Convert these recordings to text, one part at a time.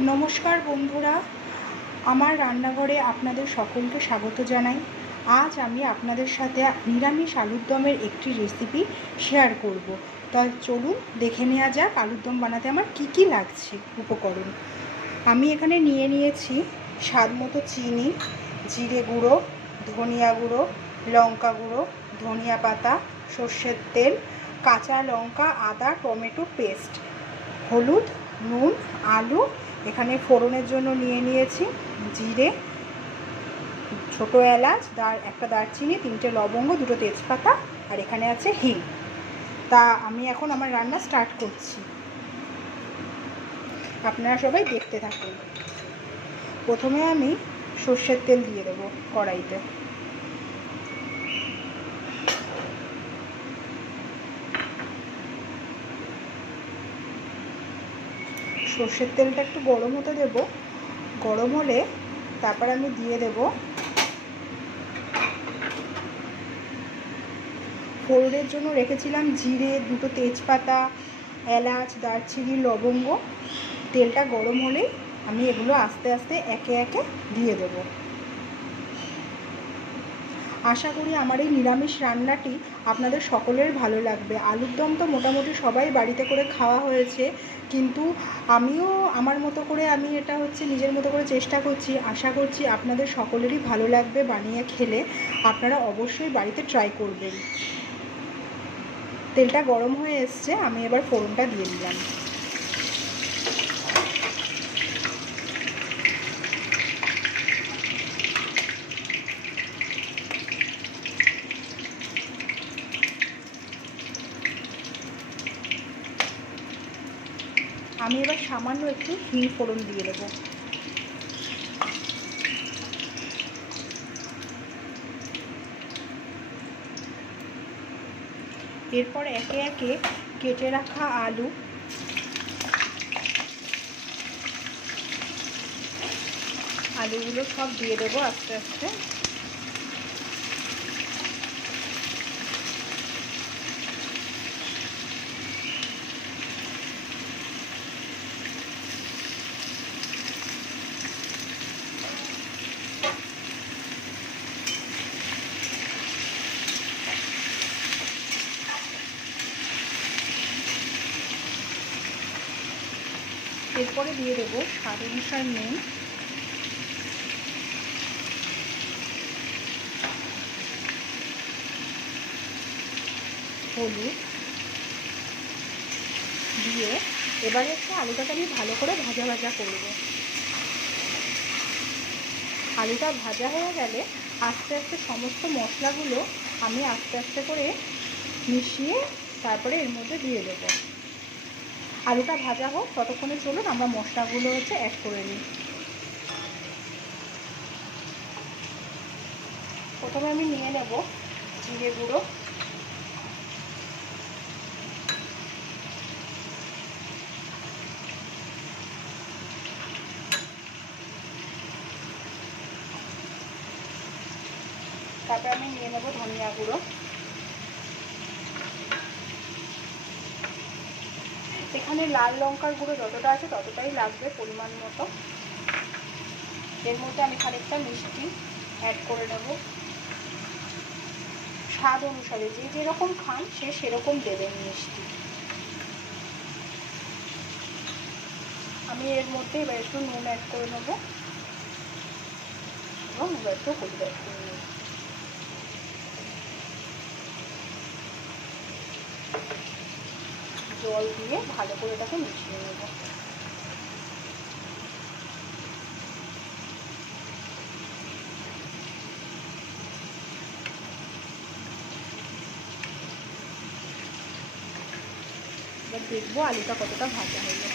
नमस्कार बंधुरा आमार रान्नाघरे आपनादेर सकलके स्वागत जानाई। आज आमी आपनादेर साथे निरामिष आलुर दमेर एकटी रेसिपि शेयर करब। तो चलुन देखे नेওয়া যাক आलुर दम बानाते आमार की लागছে उपकरण। आमी एखाने निये निয়েছি स्वाद मतो चीनी, जिरे गुड़ो, धनिया गुड़ो, लंका गुड़ो, धनिया पाता, सर्षेर तेल, काँचा लंका, आदा, टमेटो पेस्ट, हलुद, नुन, आलू। एखाने फोड़नेर जोन्नो निये निয়েছি जिरे, छोटो एलाच, একটা দারচিনি, 3টে লবঙ্গ, 2টো তেজপাতা আর এখানে আছে হিং। তা আমি এখন আমার রান্না স্টার্ট করছি, আপনারা সবাই দেখতে থাকুন। প্রথমে আমি সরষের তেল দিয়ে দেব কড়াইতে। সরষের তেলটা একটু গরম হতে দেব। গরম হলে তারপর আমি দিয়ে দেব ফোড়নের জন্য রেখেছিলাম জিরে, 2টো তেজপাতা, এলাচ, দারচিনি, লবঙ্গ। তেলটা গরম হলেই আমি এগুলো আস্তে আস্তে একে একে দিয়ে দেব। আশা করি আমার এই নিরামিষ রান্নাটি আপনাদের সকলের ভালো লাগবে। আলুর দম তো মোটামুটি সবাই বাড়িতে করে খাওয়া হয়েছে, কিন্তু আমিও আমার মতো করে আমি এটা নিজের মতো করে চেষ্টা করছি। আশা করছি আপনাদের সকলেরই ভালো লাগবে বানিয়ে খেলে। আপনারা অবশ্যই বাড়িতে ট্রাই করবেন। তেলটা গরম হয়ে এসছে, আমি এবার ফোড়নটা দিয়ে দিলাম। আমি এবার সামান্য একটু হিং ফোড়ন দিয়ে দেব। এরপর একে একে কেটে রাখা আলুগুলো সব দিয়ে দেবো আস্তে আস্তে। এরপরে দিয়ে দেবো স্বাদ অনুসার নুন, হলুদ দিয়ে এবারে একটু আলুটাকে আমি ভালো করে ভাজা ভাজা করব। আলুটা ভাজা হয়ে গেলে আস্তে আস্তে সমস্ত মশলাগুলো আমি আস্তে আস্তে করে মিশিয়ে তারপরে এর মধ্যে দিয়ে দেবো। আলুটা ভাজা হোক ততক্ষণে চলুন আমরা মশলাগুলো অ্যাড করে নিই। প্রথমে আমি নিয়ে নেব জিরে গুঁড়ো, তারপরে আমি নিয়ে নেব ধনিয়া গুঁড়ো। এখানে লাল লঙ্কার গুঁড়ো যতটা আছে ততটাই লাগবে পরিমাণ মতো। এর মধ্যে আমি খানিকটা মিষ্টি অ্যাড করে নেব। স্বাদ অনুসারে যে যেরকম খান সে সেরকম দেবেন মিষ্টি। আমি এর মধ্যে এবার একটু নুন অ্যাড করে নেব এবং এবার একটু হলুদ অ্যাড করে নেব। জল দিয়ে ভালো করে এটাকে মিশিয়ে নেব। এবার দেখবো আলুটা কতটা ভাজা হলো।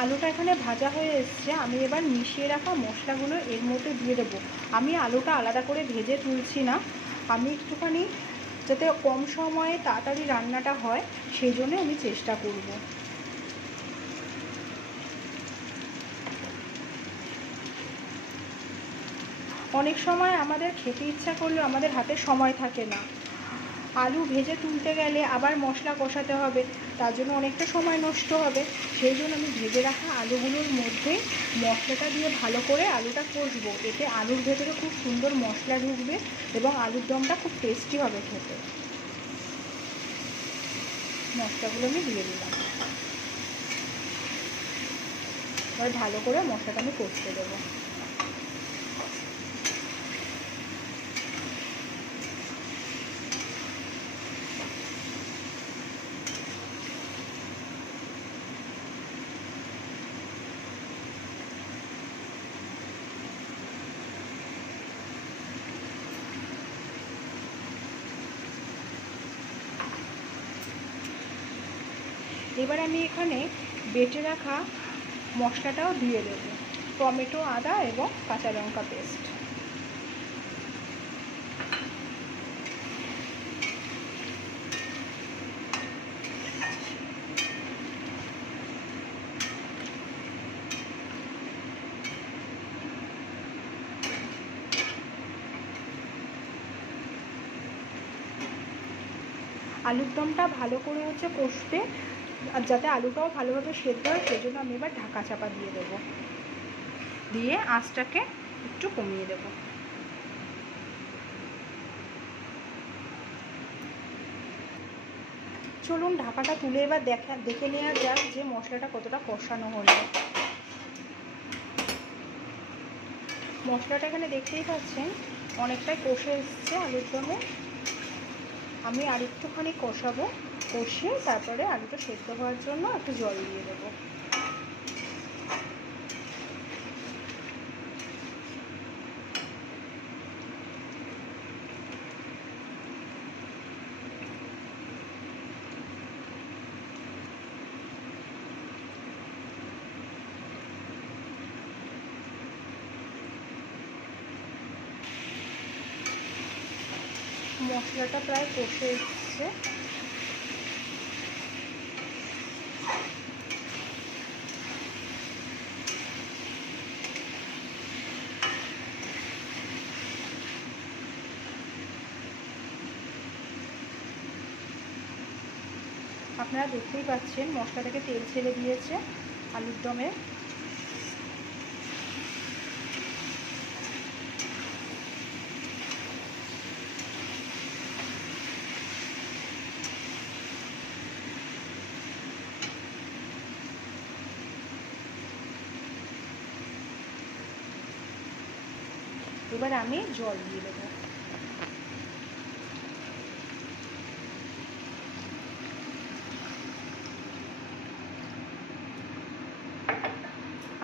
আলুটা এখানে ভাজা হয়ে এসছে। আমি এবার মিশিয়ে রাখা মশলাগুলো এর মধ্যে দিয়ে দেবো। আমি আলুটা আলাদা করে ভেজে তুলছি না, আমি একটুখানি যাতে কম সময়ে তাড়াতাড়ি রান্নাটা হয় সেই জন্য আমি চেষ্টা করব। অনেক সময় আমাদের খেতে ইচ্ছা করলেও আমাদের হাতে সময় থাকে না। আলু ভেজে তুলতে গেলে আবার মশলা কষাতে হবে, তার জন্য অনেকটা সময় নষ্ট হবে। সেই জন্য আমি ভেজে রাখা আলুগুলোর মধ্যে মশলাটা দিয়ে ভালো করে আলুটা কষবো। এতে আলুর ভেতরে খুব সুন্দর মশলা ঢুকবে এবং আলুর দমটা খুব টেস্টি হবে খেতে। মশলাগুলো আমি দিয়ে দিলাম, এবার ভালো করে মশলাটা আমি কষতে দেবো। এবার আমি এখানে বেটে রাখা মশলাটাও দিয়ে দেবো, টমেটো, আদা এবং কাঁচা লঙ্কা পেস্ট। আলুর দমটা ভালো করে কষতে, আর যাতে আলুটাও ভালোভাবে সেদ্ধ হয় সেই জন্য আমি এবার ঢাকা চাপা দিয়ে দেবো, দিয়ে আঁচটাকে একটু কমিয়ে দেবো। চলুন ঢাকাটা তুলে এবার দেখে নেওয়া যাক যে মশলাটা কতটা কষানো হলো। মশলাটা এখানে দেখতেই পাচ্ছেন অনেকটাই কষে এসছে আলুর দমে। আমি আর একটুখানি কষাবো, কষিয়ে তারপরে আলুটা সেদ্ধ হওয়ার জন্য একটু জল দিয়ে দেবো। মশলাটা প্রায় কষে এসছে। আপনারা দেখতেই পাচ্ছেন মশলা থেকে তেল ছেড়ে দিয়েছে আলুর দমে। এবার আমি জল দিয়ে দেবো।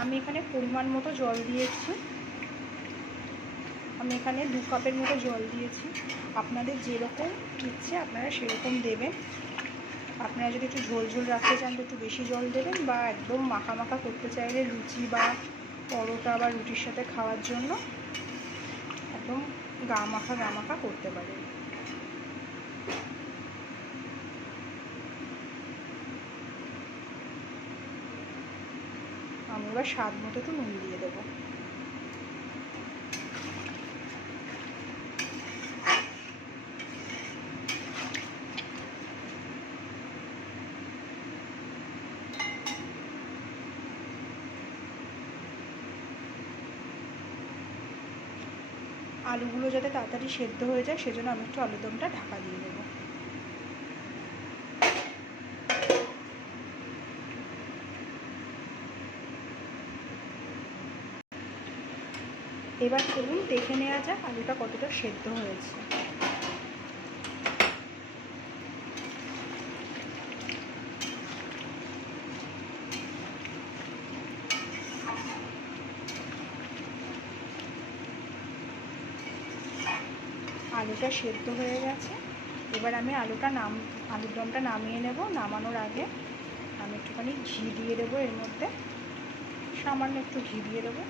আমি এখানে পরিমাণ মতো জল দিয়েছি, আমি এখানে 2 কাপের মতো জল দিয়েছি। আপনাদের যেরকম ইচ্ছে আপনারা সেরকম দেবেন। আপনারা যদি একটু ঝোল ঝোল রাখতে চান তো একটু বেশি জল দেবেন, বা একদম মাখা মাখা করতে চাইলে লুচি বা পরোটা বা রুটির সাথে খাওয়ার জন্য একদম গা মাখা করতে পারেন। আমি এবার স্বাদ মতো একটু নুন দিয়ে দেবো। আলুগুলো যাতে তাড়াতাড়ি সেদ্ধ হয়ে যায় সেজন্য আমি একটু আলুর দমটা ঢাকা দিয়ে দেবো। এবার চলুন দেখে নেওয়া যাক আলুটা কতটা সেদ্ধ হয়েছে। আলুটা সেদ্ধ হয়ে গেছে। এবার আমি আলুর দমটা নামিয়ে নেব। নামানোর আগে আমি একটুখানি ঘি দিয়ে দেবো এর মধ্যে, সামান্য একটু ঘি দিয়ে দেবো।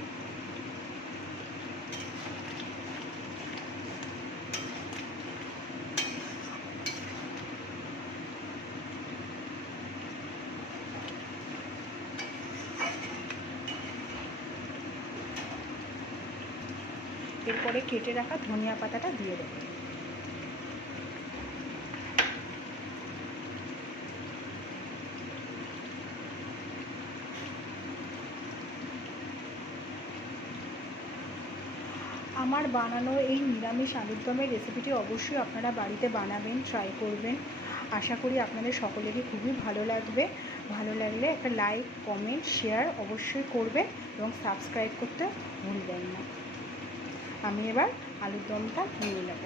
এরপরে কেটে রাখা ধনিয়া পাতাটা দিয়ে দেবো। আমার বানানো এই নিরামিষ আলুর দমের রেসিপিটি অবশ্যই আপনারা বাড়িতে বানাবেন, ট্রাই করবেন। আশা করি আপনাদের সকলেরই খুবই ভালো লাগবে। ভালো লাগলে একটা লাইক, কমেন্ট, শেয়ার অবশ্যই করবেন এবং সাবস্ক্রাইব করতে ভুলবেন না। আমি এবার আলুর দমটা নিয়ে নেব।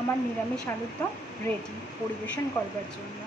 আমার নিরামিষ আলুর দম রেডি পরিবেশন করবার জন্য।